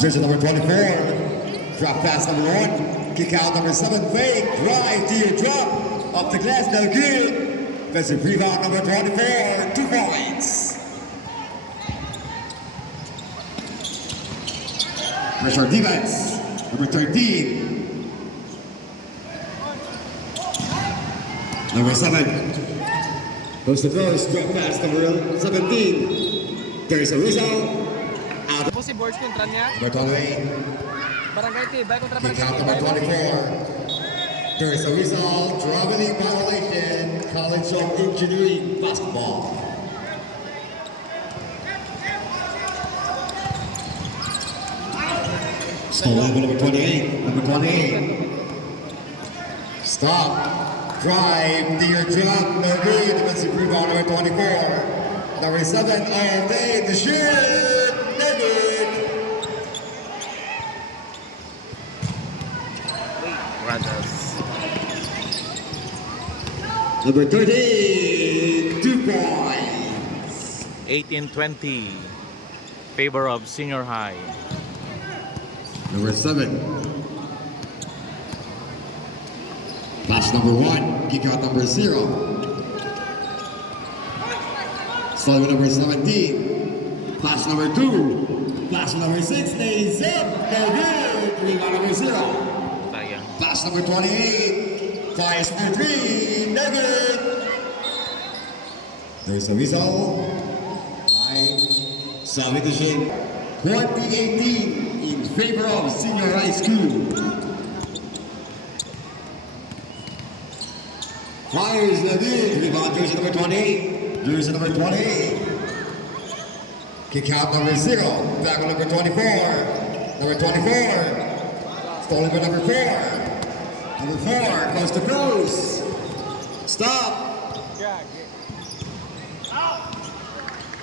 jersey number 24. Drop pass number 1. Kick out number 7. Fake. Drive to your drop. Off the glass. No good. Defensive rebound number 24. 2 points. Pressure defense. Number 13. Number 7. Goes to close. Drop pass number 17. There is a whistle. Out. Si Boards kontra niya. Number 28. Barangay Tibay kontra Kick Barangay out number Tibay. 24. There is a whistle. Traveling violation. College of Engineering basketball. Stolen by number 28. Number 28. Stop. Drive. Deer drop. No good. Defensive rebound number 24. Number 7. All day. The shoot. No good. Brothers. Number 13. 2 points. 18-20. Favor of Senior High. Number 7. Pass number 1. Kick out number 0. Start with number 17. Pass number 2. Pass number 6. Lays up. No good. Rebound number 0. Sayang. Pass number 28. Fires for 3. No good. There's a whistle. By substitution. 2018 in favor of Senior High School. Fires no good. Rebound jersey number 28. Jersey number 28. Kick out number 0. Back on number 24. Number 24. Stolen by number 4. Number 4 goes to Cruz. Stop.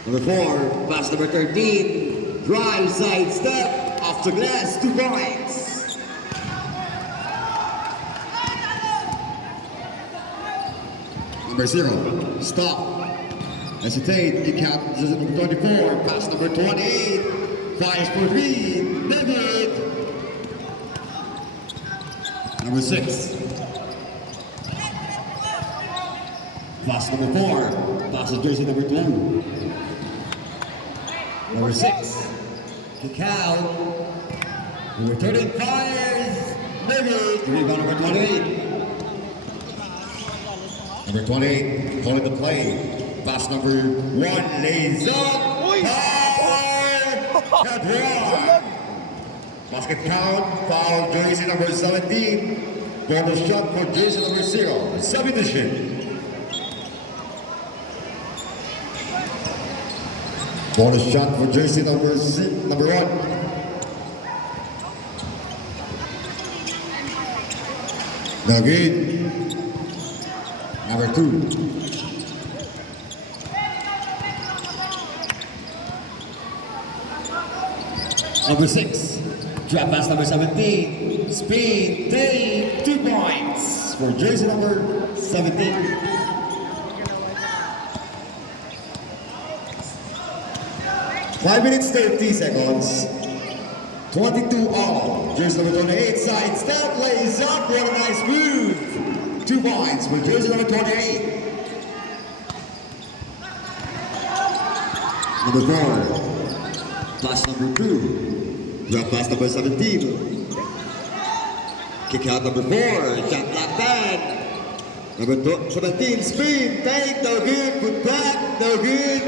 Number 4, pass number 13. Drive side step off the glass. 2 points. Number 0. Stop. Hesitate. Kick out number 24. Pass number 28. Fires for 3. No good. Number 6. Pass number 4. Pass is jersey number 2. Number 6. Kick out. Number 13 fires. No good. Rebound number 28. Number 28, calling the play. Pass number 1, lays up. Foul! Draw. Basket count, foul, jersey number 17. Bonus shot for jersey number 0. Substitution. Bonus shot for jersey number 1. No good. Number 2. Number 6. Drop pass number 17. Speed, take 2 points for jersey number 17. Five minutes, 30 seconds. 22 all. Jersey number 28, side step, lays up. What a nice move. 2 points for jersey number 28. Number 4. Pass number 2. Drop pass number 17. Kick out number 4. Shot block bad. Number 17, spin, take, no good. Put back, no good.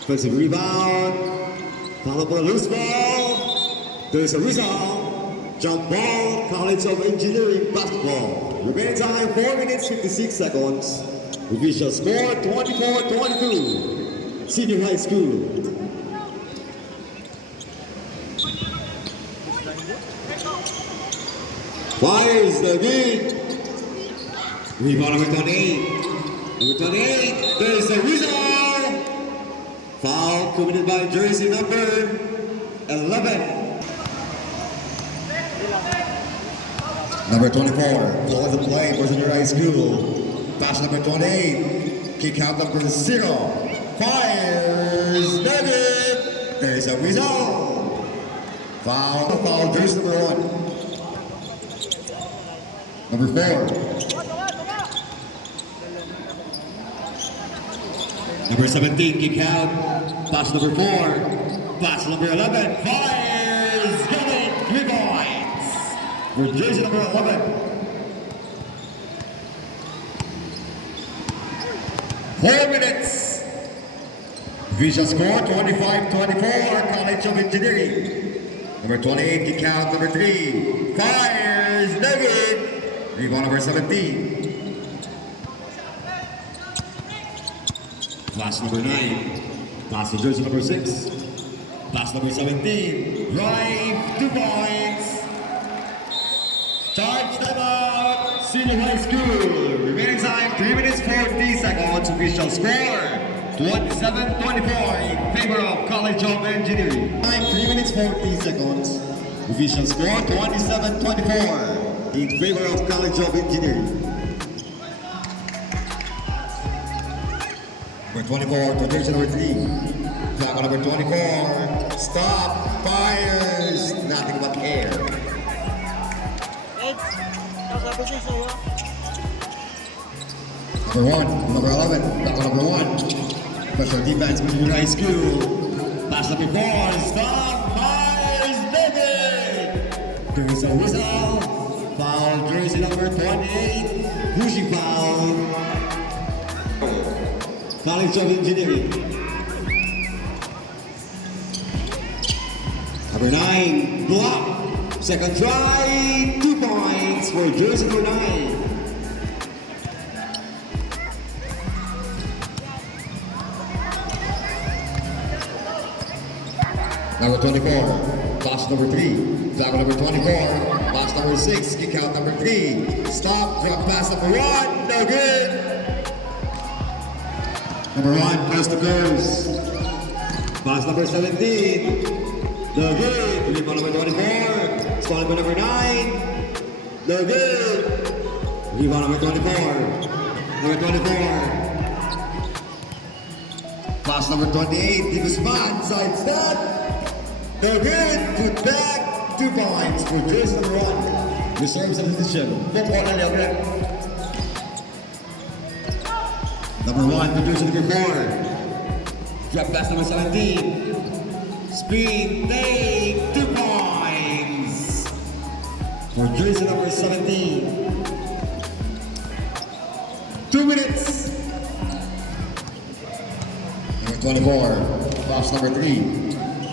Offensive rebound. Follow for a loose ball. There's a whistle. Jump ball. College of Engineering basketball. Remaining time 4 minutes 56 seconds. Official score 24-22. Senior High School. Fires the good. Rebound number 28. Number 28. There's a whistle. Foul committed by jersey number 11. Number 24, calling the play for Senior High School. Pass number 28, kick out number 0. Fires, no good. There's a whistle. Foul, jersey number 1. Number 4. Number 17, kick out. Pass number 4. Pass number 11. Fires! Got it! 3 points! For jersey number 11. 4 minutes. Visual score 25-24. College of Engineering. Number 28, kick out. Number 3. Fires! No good! Rebound number 17. Pass number 9. Pass to jersey number 6. Pass number 17. Drive, 2 points. Charge time out. Senior high school. Remaining time 3 minutes 40 seconds. Official score 27-24 in favor of College of Engineering. Time 3 minutes 40 seconds. Official score 27-24 in favor of College of Engineering. Number 24, projection number 3. Clock on number 24. Stop. Fires. Nothing but air. Number 1, number 11. Clock on number 1. Special defense, Michigan High School. Pass number 4. Stop. Fires. David. There is a whistle. Foul. Jersey number 28. Pushing foul. College of Engineering. Number 9, block. Second try, 2 points for jersey number 9. Number 24, pass number 3. Tackle number 24, pass number 6, kick out number 3. Stop, drop pass number 1, no good. Number 1, close to goes. Pass number 17. No good. Rebound number 24. Stall number 9. No good. Rebound number 24. Number 24. Pass number 28. Deep spot. Side step. No good. Put back. 2 points for jersey number 1. Reserve substitution. Football na libre. Number 1, producer number 4. Drop pass number 17. Speed, take 2 points. For jersey number 17. 2 minutes. Number 24, pass number 3.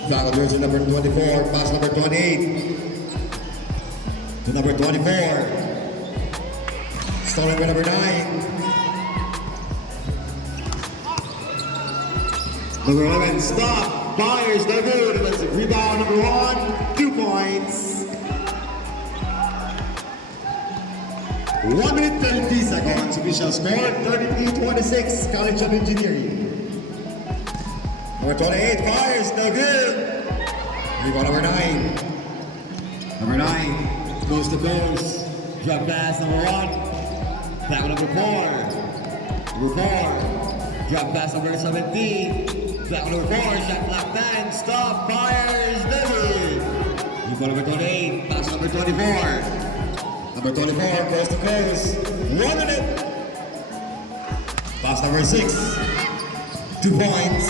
Drop jersey number 24, pass number 28. To number 24. Stolen by number 9. Number 11, stop. Fires, no good. That's a rebound number 1, 2 points. 1 minute 30 seconds. Official score 33-26. College of Engineering. Number 28, fires, no good. Rebound number 9. Number 9, goes to goes. Drop pass number 1. Tackle number 4. Number 4. Drop pass number 17. Tackle number 4. Shot clock 10. Stop. Fires. David. Rebound number 28. Pass number 24. Number 24. Coast to coast. 1 minute. Pass number 6. 2 points.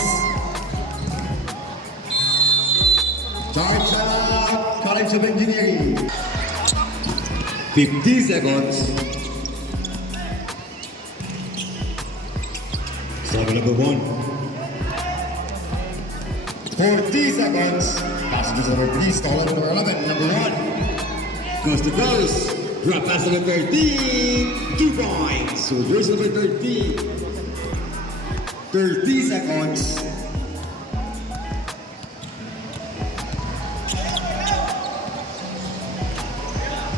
Charge out. College of Engineering. 50 seconds. Stop number 1. 40 seconds. Pass number 3. Stall number 11. Number 1. Coast to coast. Drop pass number 13. 2 points. So here's number 13. 30 seconds.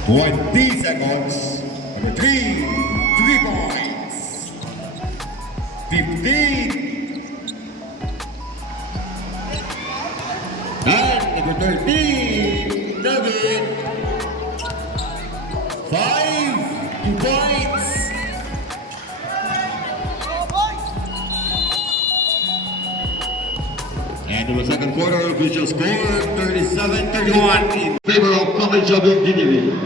20 seconds. Number 3. 3 points. 15. And number 13, David. 5, 2 points. And After the second quarter, official score 37-31 in favor of College of Engineering.